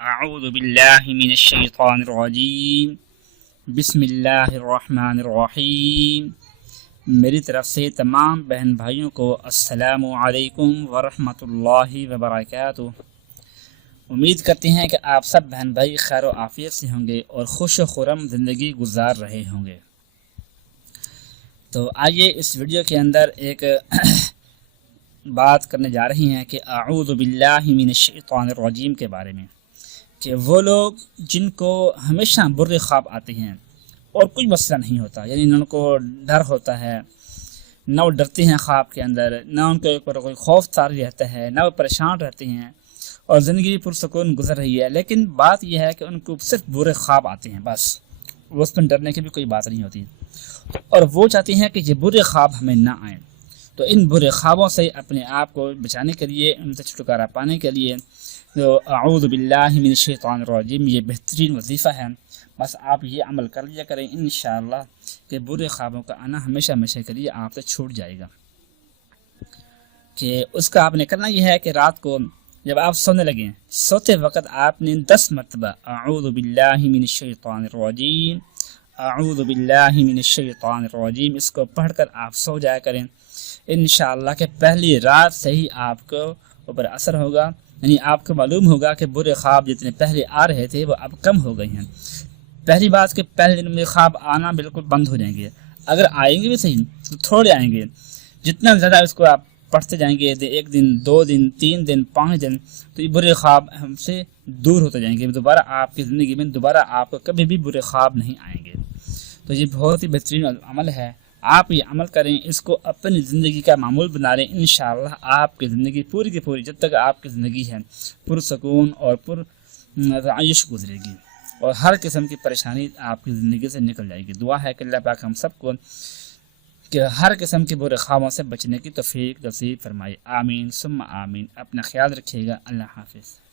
اعوذ باللہ من الشیطان الرجیم بسم اللہ الرحمن الرحیم میری طرف سے تمام بہن بھائیوں کو السلام علیکم ورحمۃ اللہ وبرکاتہ. امید کرتے ہیں کہ آپ سب بہن بھائی خیر و عافیت سے ہوں گے اور خوش و خرم زندگی گزار رہے ہوں گے. تو آئیے اس ویڈیو کے اندر ایک بات کرنے جا رہی ہیں کہ اعوذ باللہ من الشیطان الرجیم کے بارے میں. کہ وہ لوگ جن کو ہمیشہ برے خواب آتے ہیں اور کوئی مسئلہ نہیں ہوتا یعنی نہ ان کو ڈر ہوتا ہے، نہ وہ ڈرتے ہیں خواب کے اندر، نہ ان کے اوپر کوئی خوف تاری رہتا ہے، نہ وہ پریشان رہتے ہیں اور زندگی پرسکون گزر رہی ہے۔ لیکن بات یہ ہے کہ ان کو صرف برے خواب آتے ہیں، بس۔ اس میں ڈرنے کی بھی کوئی بات نہیں ہوتی۔ اور وہ چاہتے ہیں کہ یہ برے خواب ہمیں نہ آئیں۔ تو ان برے خوابوں سے اپنے آپ کو بچانے کے لیے، ان سے چھٹکارا پانے کے لیے تو اعوذ باللہ من الشیطان الرجیم، یہ بہترین وظیفہ ہے۔ بس آپ یہ عمل کر لیا کریں انشاءاللہ کہ برے خوابوں کا آنا ہمیشہ ہمیشہ کے لیے آپ سے چھوٹ جائے گا۔ کہ اس کا آپ نے کرنا یہ ہے کہ رات کو جب آپ سونے لگیں، سوتے وقت آپ نے دس مرتبہ اعوذ باللہ من الشیطان الرجیم، اعوذ باللہ من الشیطان الرجیم، اس کو پڑھ کر آپ سو جایا کریں۔ انشاءاللہ کہ پہلی رات سے ہی آپ کو اوپر اثر ہوگا۔ یعنی آپ کو معلوم ہوگا کہ برے خواب جتنے پہلے آ رہے تھے وہ اب کم ہو گئے ہیں۔ پہلی بات کہ پہلے دن میں خواب آنا بالکل بند ہو جائیں گے۔ اگر آئیں گے بھی صحیح، تو تھوڑے آئیں گے۔ جتنا زیادہ اس کو آپ پڑھتے جائیں گے ایک دن، دو دن، تین دن، پانچ دن، تو یہ برے خواب ہم سے دور ہوتے جائیں گے۔ دوبارہ آپ کی زندگی میں دوبارہ آپ کو کبھی بھی برے خواب نہیں آئیں گے۔ تو یہ بہت ہی بہترین عمل ہے۔ آپ یہ عمل کریں، اس کو اپنی زندگی کا معمول بنا لیں، انشاءاللہ آپ کی زندگی پوری کی پوری جب تک آپ کی زندگی ہے پرسکون اور پر عیش گزرے گی اور ہر قسم کی پریشانی آپ کی زندگی سے نکل جائے گی۔ دعا ہے کہ اللہ پاک ہم سب کو کہ ہر قسم کے برے خوابوں سے بچنے کی توفیق نصیب فرمائے۔ آمین، ثم آمین۔ اپنا خیال رکھیے گا۔ اللہ حافظ۔